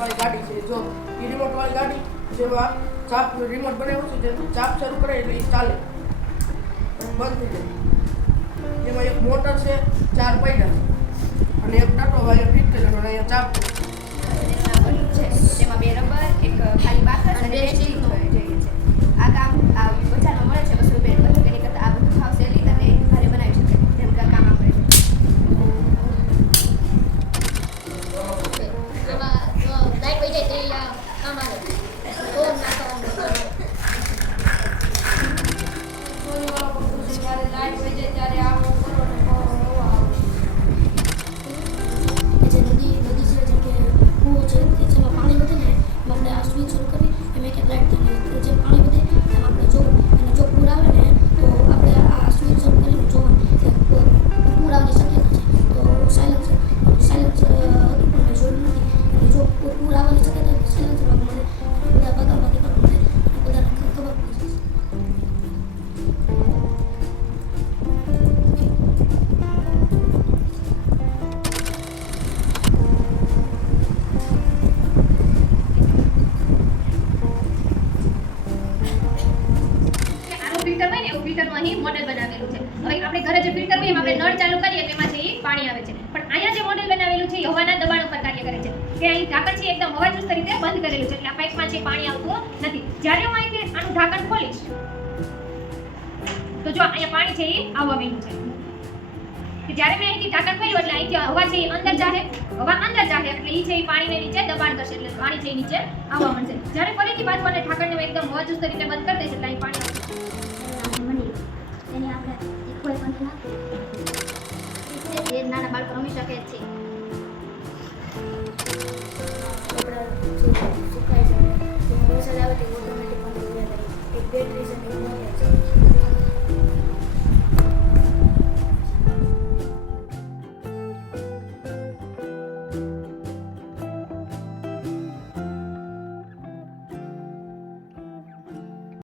વાળી ગાડી છે. જો એ રિમોટ વાળી ગાડી જેમાં ચાપ રિમોટ બનાવ્યું છે, જેમ ચાપ શરૂ કરે એટલે એ ચાલે બંધ થઈ જાય. જેમાં એક મોટર છે, 4 પૈડા છે અને એક ટાટો વાયર ફિટ કરેલો અને અહીંયા ચાપ છે. તેમાં 2 રબર, એક ખાલી બાકસ અને 2 સ્ટીલનો જોઈએ છે. આ કામ આ બજારમાં મળે છે 200 રૂપિયા બધું, એની કરતાં આ બધું ખાવ સહેલી અને ઘરે બનાવી શકે જેમ કે આ કામ આપણે લાઈટ વહી જાય તો કામ આવે ફોન નાખવાનું જ્યારે લાઈટ વહી જાય ત્યારે આવો કરો ને જે નદી છે જેમ કે કૂવો છે જેમાં પાણી વધે ને આપણે આ સ્વિચ શરૂ કરી એમ એક લાઈટ થઈ જાય. જે પાણી વધે એમ આપણે જોવું અને જો પૂર આવે ને તો આપણે આ સ્વિચ શરૂ કરીને જોવાનું કે પૂર આવવાની શક્યતા છે તો સાયલન્સર પણ જોયું નથી. અને જો પૂર આવવાની શક્યતા છે સાયલન્સર વાગવાનું બધા બગાડવાથી કરવું પડે બધાને ખબર પડી જશે. ફિલ્ટર હોય ને એવું ફિલ્ટરનું અહીં મોડેલ બનાવેલું છે. હવે આપણે ઘરે જે ફિલ્ટર હોય એમાં આપણે નળ ચાલુ કરીએ તો એમાંથી પાણી આવે છે, પણ અહીંયા જે મોડેલ બનાવેલું છે એ હવાના દબાણ ઉપર કાર્ય કરે છે. કે અહીં ઢાંકણ છે એકદમ હવાચુસ્ત રીતે બંધ કરેલું છે, એટલે આ પાઇપમાં છે પાણી આવતું નથી. જ્યારે હું અહીંથી આનું ઢાંકણ ખોલીશ તો જો અહીંયા પાણી છે એ આવવા માંડ્યું છે. કે જ્યારે મેં અહીંથી ઢાંકણ ખોલ્યું એટલે અહીંથી હવા છે એ અંદર જાહે, હવા અંદર જાહે એટલે એ છે એ પાણીને નીચે દબાણ કરશે એટલે પાણી છે એ નીચે આવવા માંડશે. જ્યારે ફરીથી પાછું અને ઢાંકણને એકદમ હવાચુસ્ત રીતે બંધ કરી દઈશ એટલે અહીં પાણી આવશે. એની આપણે કોઈ પણ